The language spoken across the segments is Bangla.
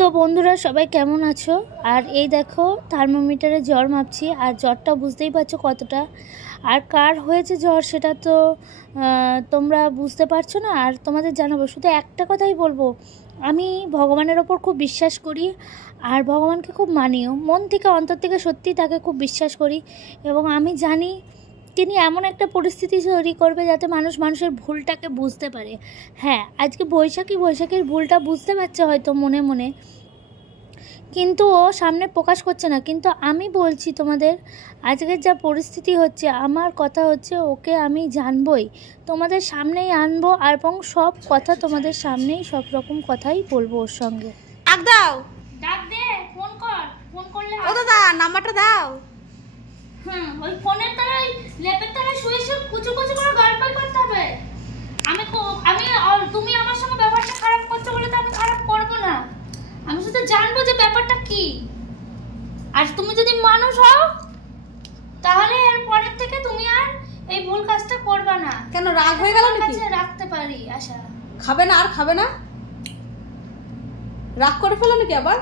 তো বন্ধুরা সবাই কেমন আছো? আর এই দেখো থার্মোমিটারে জ্বর মাপছি, আর জ্বরটা বুঝতেই পারছো কতটা। আর কার হয়েছে জ্বর সেটা তো তোমরা বুঝতে পারছো না, আর তোমাদের জানাবো। শুধু একটা কথাই বলবো, আমি ভগবানের ওপর খুব বিশ্বাস করি, আর ভগবানকে খুব মানিও, মন থেকে অন্তর থেকে সত্যি তাকে খুব বিশ্বাস করি। এবং আমি জানি তিনি এমন একটা পরিস্থিতি তৈরি করবে যাতে মানুষ মানুষের ভুলটাকে বুঝতে পারে। হ্যাঁ, আজকে বৈশাখীর ভুলটা বুঝতে পারছে হয়তো মনে মনে, কিন্তু ও সামনে প্রকাশ করছে না। কিন্তু আমি বলছি তোমাদের, আজকের যা পরিস্থিতি হচ্ছে, আমার কথা হচ্ছে ওকে আমি জানবই, তোমাদের সামনেই আনবো, আর এবং সব কথা তোমাদের সামনেই সব রকম কথাই বলবো ওর সঙ্গে। ডাক দাও, ডাক দে, ফোন কর, ফোন করলে ও দাদা নাম্বারটা দাও। ওই ফোনের তলায় লেপের তলায় শুয়ে শুয়ে কুচু কুচু করে গল্প করতে হবে। আমি তুমি আমার সঙ্গে ব্যাপারটা খারাপ করছো বলে তো আমি খারাপ করবো না, আমি শুধু জানবো যে ব্যাপারটা কি। আর তুমি যদি মানুষ হও তাহলে এর পরের থেকে তুমি আর এই ভুল কাজটা করবে না। কেন রাগ হয়ে গেল নাকি? রাখতে পারি আশা। খাবে না আর খাবে না? রাগ করে ফেলো নাকি আবার?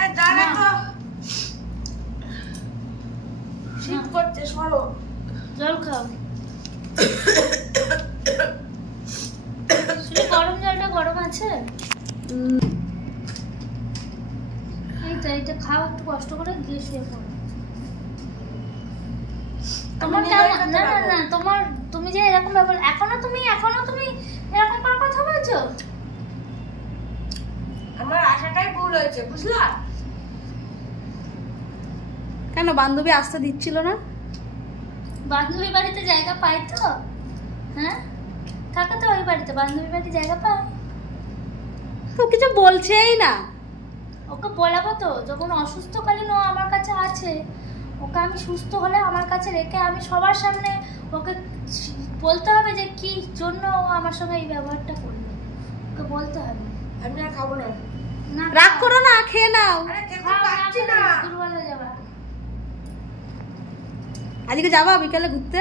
এই দাঁড়া তো, শীত করছে, সরো। জল খাও। গরম জলটা গরম আছে? এইটা খাও, একটু কষ্ট করে গিয়ে শুয়ে পড়ো। তোমার না না না, তুমি যে এরকম ব্যাপার, এখনো তুমি এরকম করে কথা বলছো। আমার আশাটাই ভুল হয়েছে, বুঝলা? কেন বান্ধবী আসতে দিচ্ছিল না? বান্ধবী বাড়িতে জায়গা পাই তো? হ্যাঁ, থাকে তো ওই বাড়িতে, বান্ধবী বাড়িতে জায়গা পাও তো? কিছু বলছেই না। ওকে বলাবো তো, যখন অসুস্থকালীন ও আমার কাছে আছে, ওকে আমি সুস্থ হলে আমার কাছে রেখে আমি সবার সামনে ওকে বলতে হবে যে কি জন্য ও আমার সঙ্গে এই ব্যবহারটা করলো। ওকে বলতে হবে। আমি আর খাবো না। না, রাগ করো না, খেয়ে নাও। দুর্বল হয়ে যাবে। আজকে যাবা বিকালে ঘুরতে?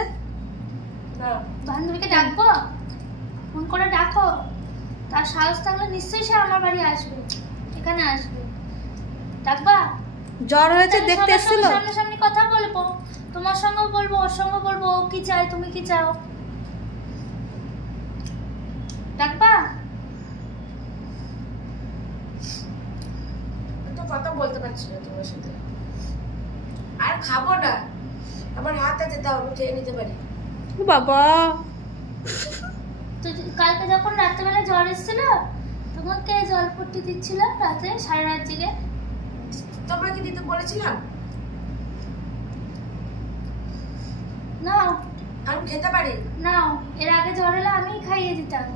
বান্ধবীকে ডাকবো, ফোন করে ডাকো, তার সাহস থাকলে নিশ্চয়ই সে আমার বাড়ি আসবে, এখানে আসবে। ডাকবা? জ্বর হয়েছে দেখতে এসেছিল। সামনাসামনি কথা বলবো, তোমার সঙ্গে বলবো, ওর সঙ্গে বলবো, ও কি চায়, তুমি কি চাও। ডাকবা? তো কথা বলতে পারছি না তোমার সাথে। আর খাবো না, আমার হাতে যেতে হবে, খেয়ে নিতে পারি। ও বাবা, তো কালকে যখন রাত্রেবেলা জ্বর এসেছিল তখন কে জলপট্টি দিচ্ছিল রাতে সারা রাত জেগে? তোমরা কি দিতে বলেছিলাম? নাও, আমি খেতে পারি। নাও, এর আগে জ্বর এলে আমিই খাইয়ে দিতাম।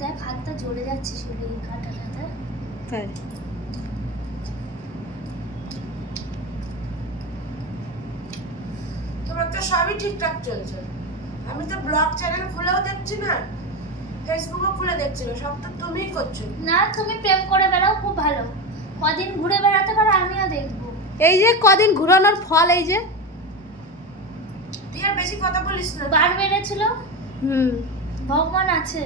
দেখ হাতটা জ্বলে যাচ্ছে, শুলে এই কাঁটাটাতে। হ্যাঁ, তোমার তো সবই ঠিকঠাক চলছে। আমি তো ব্লগ চ্যানেল খুলেও দেখছি না, ফেসবুকও খুলে দেখছি না, সব তো তুমিই করছো। না, তুমি প্রেম করে বেড়াও, খুব ভালো। কদিন ঘুরে বেড়াতে পারো, আমিও দেখবো। এই যে কদিন ঘুরানোর ফল, এই যে। তুই আর বেশি কথা বলিস না। বার বেড়েছিল। ভগবান আছে,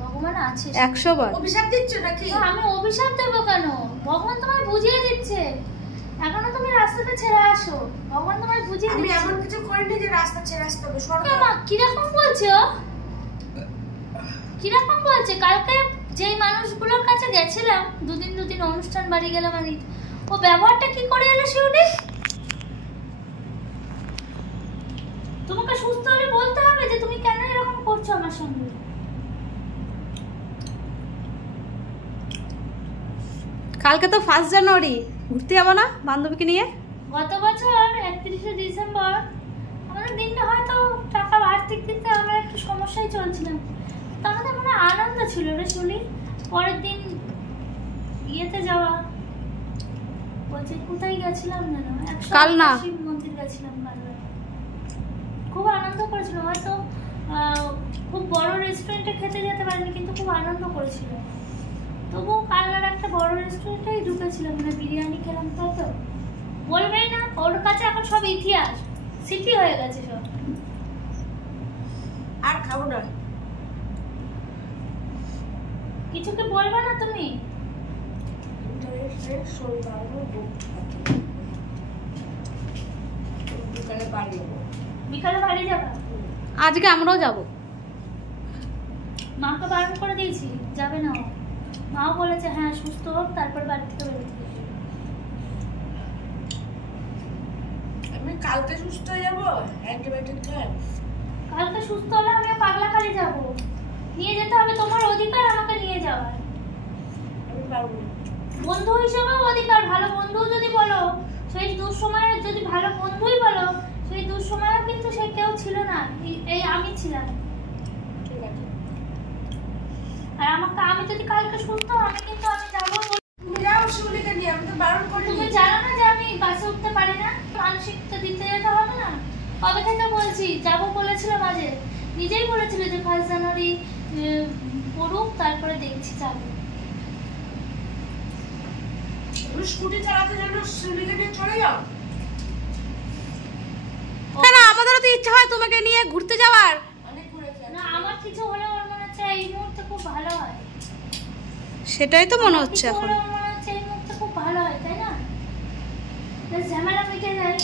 ভগবান আছে 100 বার। অভিশাপ দিচ্ছ নাকি? আমি অভিশাপ দেবো কেন? ভগবান তোমায় বুঝিয়ে দিচ্ছে, এখনো তুমি রাস্তাতে ছেড়ে আসো। ভগবান তোমায় বুঝিয়ে দিচ্ছে। আমি এমন কিছু করিনি যে রাস্তা ছেড়ে আসতে হবে। কিরকম বলছো? কিরকম বলছে? কালকে যেই মানুষগুলোর কাছে গেছিলাম, দুদিন অনুষ্ঠান বাড়ি গেলাম, আমি ও ব্যবহারটা কি করে এলো শিউলি? তোমাকে সুস্থ হলে বলতে হবে যে তুমি কেন এরকম করছো আমার সঙ্গে। কালকে তো 1 জানুয়ারি, ঘুরতে যাবো না বান্ধবীকে নিয়ে? গত বছর 31শে ডিসেম্বর আমাদের দিনটা হয়তো টাকা আর্থিক দিক থেকে আমরা একটু সমস্যায় চলছিলাম, তা আমাদের মনে আনন্দ ছিল রে শুনি। পরের দিন ইয়েতে যাওয়া, বলছে কোথায় গেছিলাম যেন, কাল না, শিব মন্দির গেছিলাম। খুব আনন্দ করেছিল, হয়তো খুব বড় রেস্টুরেন্টে খেতে যেতে পারিনি, কিন্তু খুব আনন্দ করেছিল। তবুও কালনার একটা বড় রেস্টুরেন্টেই ঢুকেছিলাম, মানে বিরিয়ানি খেলাম। তাই তো বলবেই না, ওর কাছে এখন সব ইতিহাস, স্মৃতি হয়ে গেছে সব। আর খাবো না। কিছু কি বলবা না তুমি? বিকালে বাড়ি যাবা? আজকে আমরাও যাব। মাকে বারণ করে দিয়েছি যাবে না। মাও বলেছে হ্যাঁ সুস্থ হোক তারপর বাড়ি থেকে বেরোতে। আমি কালকে সুস্থ হয়ে যাবো অ্যান্টিবায়োটিক খাই। কালকে সুস্থ হলে আমি পাগলা খালি যাবো। নিয়ে যেতে হবে, তোমার অধিকার আমাকে নিয়ে যাওয়ার। আমি পারবো না। বন্ধু হিসেবেও অধিকার, ভালো বন্ধু যদি বলো, সেই দুঃসময়ে যদি ভালো বন্ধুই বলো, সেই দুঃসময়েও কিন্তু সে কেউ ছিল না, এই আমি ছিলাম। ঠিক আছে। আর আমাকে, আমি যদি কালকে সুস্থ আমি কিন্তু আমি যাবো। তুমি যাও শিউলিকে নিয়ে, আমি তো বারণ করি। তুমি জানো না যে আমি বাসে উঠতে পারি না? মানসিক তো দিতে যেতে হবে না? কবে থেকে বলছি যাবো, বলেছিল মাঝে, নিজেই বলেছিল যে 1 জানুয়ারি পড়ুক তারপরে দেখছি যাবো। তুমি স্কুটি চালাতে জানো, শিউলিকে নিয়ে চলে যাও। না আমাদেরও তো ইচ্ছা হয় তোমাকে নিয়ে ঘুরতে যাওয়ার। অনেক ঘুরেছি। না আমার কিছু হলে ওর মনে হচ্ছে এই মুহূর্তে খুব ভালো হয়। সেটাই তো মনে হচ্ছে এখন। ওর মনে হচ্ছে এই মুহূর্তে খুব ভালো হয়, তাই না? ঝামেলা মিটে যায়।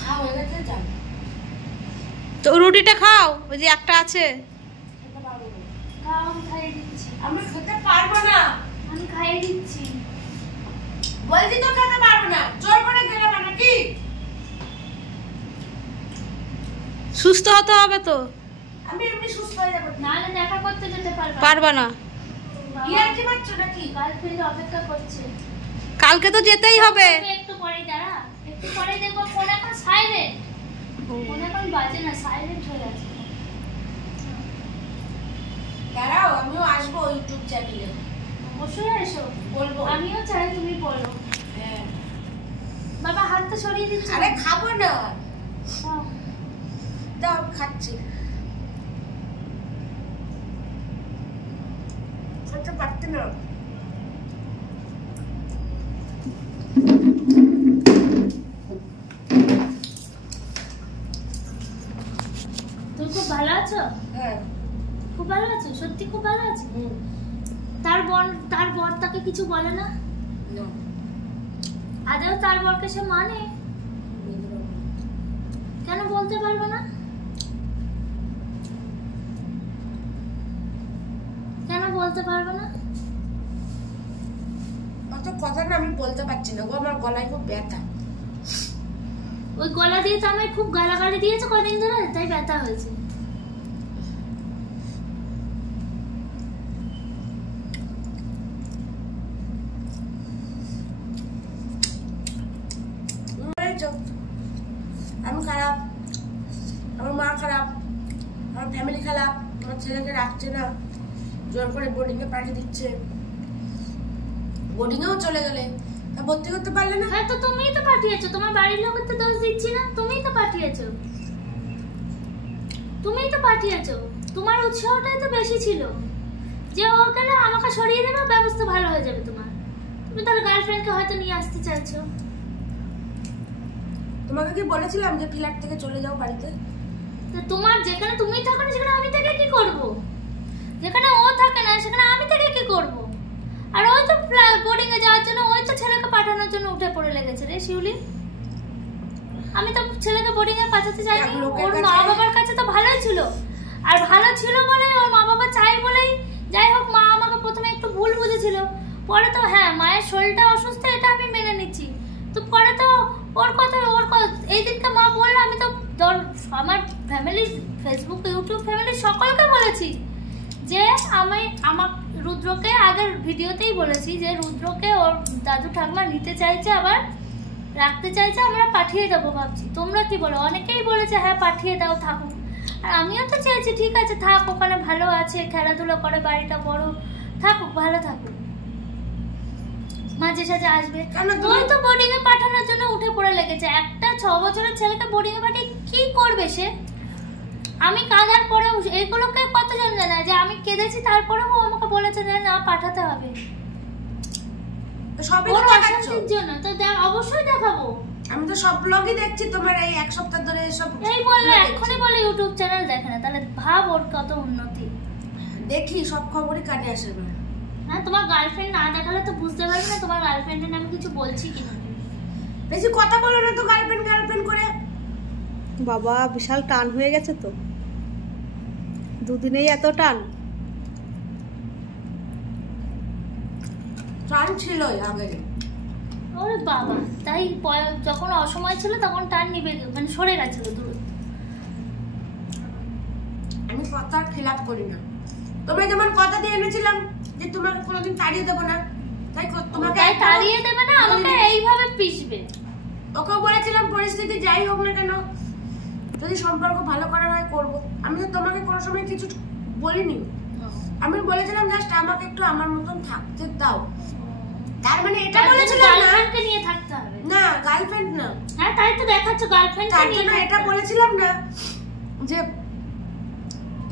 খাও, হয়ে গেছে, যাও। তো রুটিটা খাও, ওই যে একটা আছে। খেতে পারবো না। খাও, আমি খাইয়ে দিচ্ছি। আমি খেতে পারবো না। আমি খাইয়ে দিচ্ছি। বলছি তো খেতে পারবো না, জোর করে গেলাম নাকি? সুস্থ হতে হবে তো। আমি এমনি সুস্থ হয়ে যাবো। নাহলে দেখা করতে যেতে পারবা। পারবা না। ইয়ার কি মারছো নাকি? গার্লফ্রেন্ড অপেক্ষা করছে। কালকে তো যেতেই হবে। একটু পরেই দাঁড়া, একটু পরেই দেখবো ফোন এখন সাইলেন্ট। ফোন এখন বাজে না, সাইলেন্ট হয়ে আছে। দাঁড়াও, আমিও আসবো ইউটিউব চ্যানেলে। অবশ্যই এসো, বলবো। আমিও চাই তুমি বলো। হ্যাঁ। বাবা হাতটা সরিয়ে দিচ্ছি। আরে খাবো না। খাও। দাও, আমি খাচ্ছি। খেতে পারতে না। তুমি খুব ভালো আছো? হ্যাঁ। খুব ভালো আছো? সত্যি খুব ভালো আছো? হুম। তার বর তাকে কিছু বলে না? না। আদেও তার বরকে সে মানে? কেন বলতে পারবে না? কেন বলতে পারবে না? অত কথা না আমি বলতে পারছি না গো, আমার গলায় খুব ব্যথা। ওই গলা দিয়ে তো আমায় খুব গালাগালি দিয়েছে কদিন ধরে, তাই ব্যথা হয়েছে। আমি খারাপ, আমার মা খারাপ, আমার ফ্যামিলি খারাপ, আমার ছেলেকে রাখছে না, জোর করে বোর্ডিংয়ে পাঠিয়ে দিচ্ছে। বোর্ডিংয়েও চলে গেলে তা ভর্তি করতে পারলে না। হ্যাঁ তো তুমিই তো পাঠিয়েছো, তোমার বাড়ির লোকের তো দোষ দিচ্ছি না, তুমিই তো পাঠিয়েছো। তুমিই তো পাঠিয়েছো, তোমার উৎসাহটাই তো বেশি ছিল যে ও গেলে আমাকে সরিয়ে দেবে, ব্যবস্থা ভালো হয়ে যাবে তোমার। তুমি তাহলে গার্লফ্রেন্ডকে হয়তো নিয়ে আসতে চাইছো। তোমাকে কি বলেছিলাম যে ফ্ল্যাট থেকে চলে যাও বাড়িতে? তো তোমার যেখানে তুমি থাকো না সেখানে আমি থেকে কি করব? যেখানে ও থাকে না সেখানে আমি থেকে কি করব? আর ওই তো বোর্ডিং এ যাওয়ার জন্য, ওই তো ছেলেকে পাঠানোর জন্য উঠে পড়ে লেগেছে রে শিউলি। আমি তো ছেলেকে বোর্ডিং এ পাঠাতে চাইনি, ওর মা বাবার কাছে তো ভালোই ছিল। আর ভালো ছিল বলে ওর মা বাবা চাই বলেই, যাই হোক মা আমাকে প্রথমে একটু ভুল বুঝেছিল, পরে তো হ্যাঁ মায়ের শরীরটা অসুস্থ এটা আমি মেনে নিচ্ছি। তো পরে তো ওর কথা এই দিনকে মা বললো, আমি তো আমার ফ্যামিলি, ফেসবুক ইউটিউব ফ্যামিলি সকলকে বলেছি যে আমার রুদ্রকে আগের ভিডিওতেই বলেছি যে রুদ্রকে ওর দাদু ঠাকুমা নিতে চাইছে, আবার রাখতে চাইছে, আমরা পাঠিয়ে দেবো ভাবছি। তোমরা কি বলো? অনেকেই বলেছে হ্যাঁ পাঠিয়ে দাও, থাকুক। আর আমিও তো চাইছি ঠিক আছে থাক, ওখানে ভালো আছে, খেলাধুলো করে, বাড়িটা বড়, থাকুক, ভালো থাকুক, মাঝে সাঝে আসবে। ওই তো বোর্ডিং এ পাঠানোর জন্য উঠে পড়ে লেগেছে। একটা 6 বছরের ছেলেকে বোর্ডিং এ পাঠিয়ে কি করবে সে? আমি কাঁদার পরেও এইগুলোকে কতজন জানে যে আমি কেঁদেছি, তারপরেও আমাকে বলেছে যে না পাঠাতে হবে সবই ওর তো দেখাচ্ছ। অশান্তির জন্য। তো অবশ্যই দেখাবো। আমি তো সব ব্লগই দেখছি তোমার এই এক সপ্তাহ ধরে সব এই বললে এখনই বলে ইউটিউব চ্যানেল দেখে না, তাহলে ভাব ওর কত উন্নতি। দেখি সব খবরই কাটে আসে না। হ্যাঁ, তোমার গার্লফ্রেন্ড না দেখালে তো বুঝতে পারবে না তোমার গার্লফ্রেন্ডের নামে কিছু বলছি কিনা। বেশি কথা বলো না তো, গার্লফ্রেন্ড গার্লফ্রেন্ড করে। বাবা বিশাল টান হয়ে গেছে তো, দুদিনেই এত টান। টান ছিল আগে। ওরে বাবা, তাই যখন অসময় ছিল তখন টান নিবে, মানে সরে গেছিল দূর। আমি কথার খিলাপ করি না। তোমরা যেমন কথা দিয়ে এনেছিলাম যে তোমার কোনোদিন তাড়িয়ে দেবো না, তাই তোমাকে তাড়িয়ে দেবে না, আমাকে এইভাবে পিষবে। ওকেও বলেছিলাম পরিস্থিতি যাই হোক না কেন, যদি সম্পর্ক ভালো করার হয় করবো। আমি তো তোমাকে কোনো সময় কিছু বলিনি, আমি বলেছিলাম জাস্ট আমাকে একটু আমার মতন থাকতে দাও। তার মানে এটা বলেছিলাম না গার্লফ্রেন্ডকে নিয়ে থাকতে হবে না, গার্লফ্রেন্ড না। হ্যাঁ, তাই তো দেখাচ্ছ গার্লফ্রেন্ডকে তার নিয়ে। জন্য এটা বলেছিলাম না যে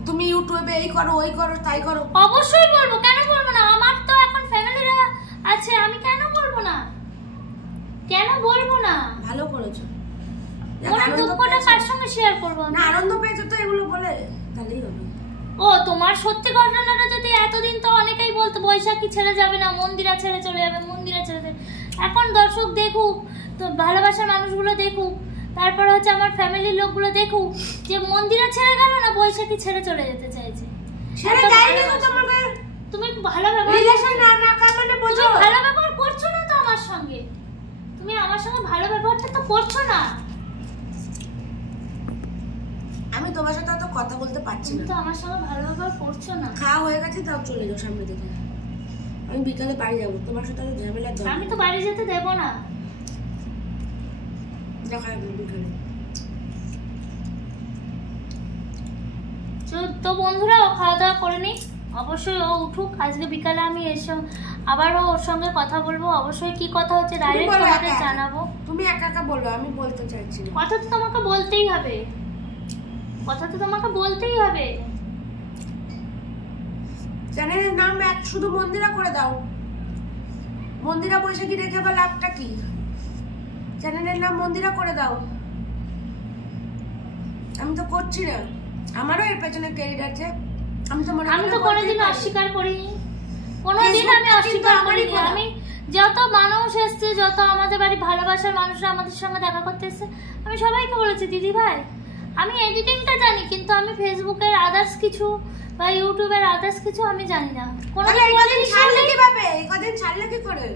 তুমি ইউটিউবে এই করো ওই করো তাই করো। অবশ্যই বলবো, কেন বলবো না? আমার তো এখন ফ্যামিলিরা আছে, আমি কেন বলবো না? কেন বলবো না? ভালো করেছো। ওর দুঃখটা কার সঙ্গে শেয়ার করবো? না আনন্দ পেয়েছো তো এগুলো বলে, তাহলেই হবে। ও তোমার সত্যি ঘটনাটা যদি এতদিন তো অনেকেই বলতো বৈশাখী ছেড়ে যাবে না, মন্দিরা ছেড়ে চলে যাবে, মন্দিরা ছেড়ে যাবে। এখন দর্শক দেখুক, তো ভালোবাসার মানুষগুলো দেখুক, তারপর হচ্ছে আমার ফ্যামিলির লোকগুলো দেখুক যে মন্দিরা ছেড়ে গেল না, বৈশাখী ছেড়ে চলে যেতে চাইছে। ছেড়ে যায়নি তো তোমাকে। তুমি ভালো ব্যবহার রিলেশন না না কার মানে বোঝো, ভালো ব্যবহার করছো না তো আমার সঙ্গে। তুমি আমার সঙ্গে ভালো ব্যবহারটা তো করছো না। আমি তোমার সাথে তো কথা বলতে পারছি তুমি না। তো আমার সঙ্গে ভালো ব্যবহার করছো না। খাওয়া হয়ে গেছে, তাও চলে যাও সামনে থেকে। আমি বিকালে বাড়ি যাবো, তোমার সাথে তো ঝামেলা যাবো। আমি তো বাড়ি যেতে দেবো না। দেখা যাবে বিকালে। তো বন্ধুরা, ও খাওয়া দাওয়া করে নি, অবশ্যই ও উঠুক। আজকে বিকালে আমি এসে আবারও ওর সঙ্গে কথা বলবো। অবশ্যই কি কথা হচ্ছে ডাইরেক্ট তোমাদের জানাবো। তুমি একা একা বলো, আমি বলতে চাইছি না। কথা তো তোমাকে বলতেই হবে, কথা তো তোমাকে বলতেই হবে। চ্যানেলের নাম এক শুধু মন্দিরা করে দাও। মন্দিরা বৈশাখী রেখে বা লাভটা কি? চ্যানেলের নাম মন্দিরা করে দাও। আমি তো করছি না, আমারও এর পেছনে ক্যারিয়ার আছে। আমি তো মনে আমি তো কোনোদিন অস্বীকার করিনি, কোনোদিন আমি অস্বীকার করিনি। আমি যত মানুষ এসছে, যত আমাদের বাড়ি ভালোবাসার মানুষরা আমাদের সঙ্গে দেখা করতে এসছে, আমি সবাইকে বলেছি দিদি ভাই আমি এডিটিংটা জানি, কিন্তু আমি ফেসবুকের আদার্স কিছু বা ইউটিউবের আদার্স কিছু আমি জানি না। কোনোদিন ছাড়লে কিভাবে? এই কদিন ছাড়লে কি করে?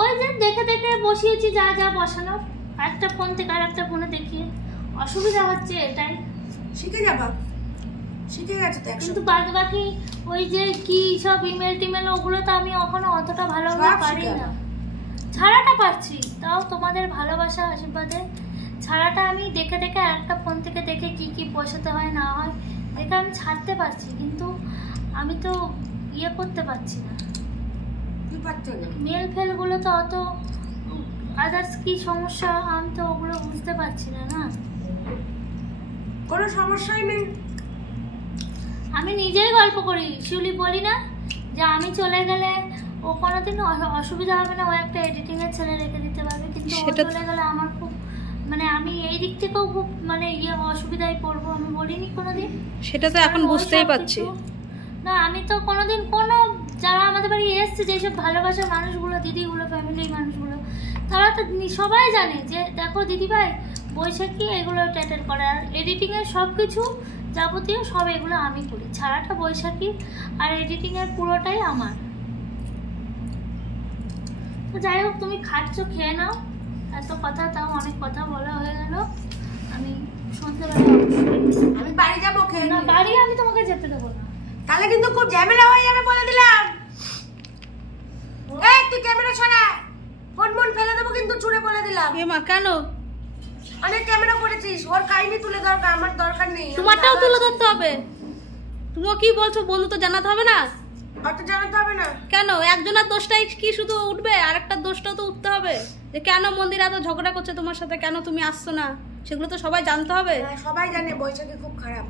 ওই যে দেখে দেখে বসিয়েছি যা যা বসানোর, একটা ফোন থেকে আর একটা ফোনে দেখিয়ে। অসুবিধা হচ্ছে এটাই। শিখে যাবা, শিখে গেছে তো। কিন্তু বাদ বাকি ওই যে কি সব ইমেল টিমেল ওগুলো তো আমি এখনো অতটা ভালোভাবে পারি না। ছাড়াটা পারছি, তাও তোমাদের ভালোবাসা আশীর্বাদে ছাড়াটা আমি দেখে দেখে একটা ফোন থেকে দেখে কি কি বসাতে হয় না হয় দেখে আমি ছাড়তে পারছি, কিন্তু আমি তো ইয়ে করতে পারছি না। কি পারছো না? মেল ফেলগুলো তো অত আদার্স কি সমস্যা আমি তো ওগুলো বুঝতে পারছি না। না কোনো সমস্যাই নেই, আমি নিজেই গল্প করি। শিউলি বলি না যে আমি চলে গেলে ও কোনোদিন অসুবিধা হবে না, ও একটা এডিটিং এর ছেলে রেখে দিতে পারবে, কিন্তু ও চলে গেলে আমার খুব মানে আমি এই দিক থেকেও খুব মানে ইয়ে অসুবিধায় পড়বো। আমি বলিনি কোনোদিন, সেটা তো এখন বুঝতেই পারছি না। আমি তো কোনোদিন কোনো যারা আমাদের বাড়ি এসছে, যেসব ভালোবাসার মানুষগুলো, দিদিগুলো, ফ্যামিলির মানুষগুলো, তারা তো সবাই জানে যে দেখো দিদিভাই বৈশাখী এগুলো টাইটেল করে, আর এডিটিংয়ের সব কিছু যাবতীয় সব এগুলো আমি করি। ছাড়াটা বৈশাখী আর এডিটিংয়ের পুরোটাই আমার। তো যাই হোক, তুমি খাচ্ছ, খেয়ে নাও। এত কথা, তাও অনেক কথা বলা হয়ে গেল। আমি শুনতে পারি অবশ্যই। আমি বাড়ি যাবো, খেয়ে না, নিই। বাড়ি আমি তোমাকে যেতে দেবো না। তাহলে কিন্তু খুব ঝামেলা হয়ে যাবে বলে দিলাম। এই তুই ক্যামেরা ছড়া, ফোন মন ফেলে দেবো কিন্তু ছুড়ে বলে দিলাম। এ মা কেন? অনেক ক্যামেরা করেছিস, ওর কাহিনী তুলে দরকার, আমার দরকার নেই। তোমারটাও তুলে ধরতে হবে। তুমিও কি বলছো? বন্ধু তো জানাতে হবে না? অত জানাতে হবে না কেন? একজনের দোষটাই কি শুধু উঠবে? আরেকটা দোষটাও তো উঠতে হবে, যে কেন মন্দির এত ঝগড়া করছে তোমার সাথে, কেন তুমি আসছো না, সেগুলো তো সবাই জানতে হবে। সবাই জানে বৈশাখী খুব খারাপ।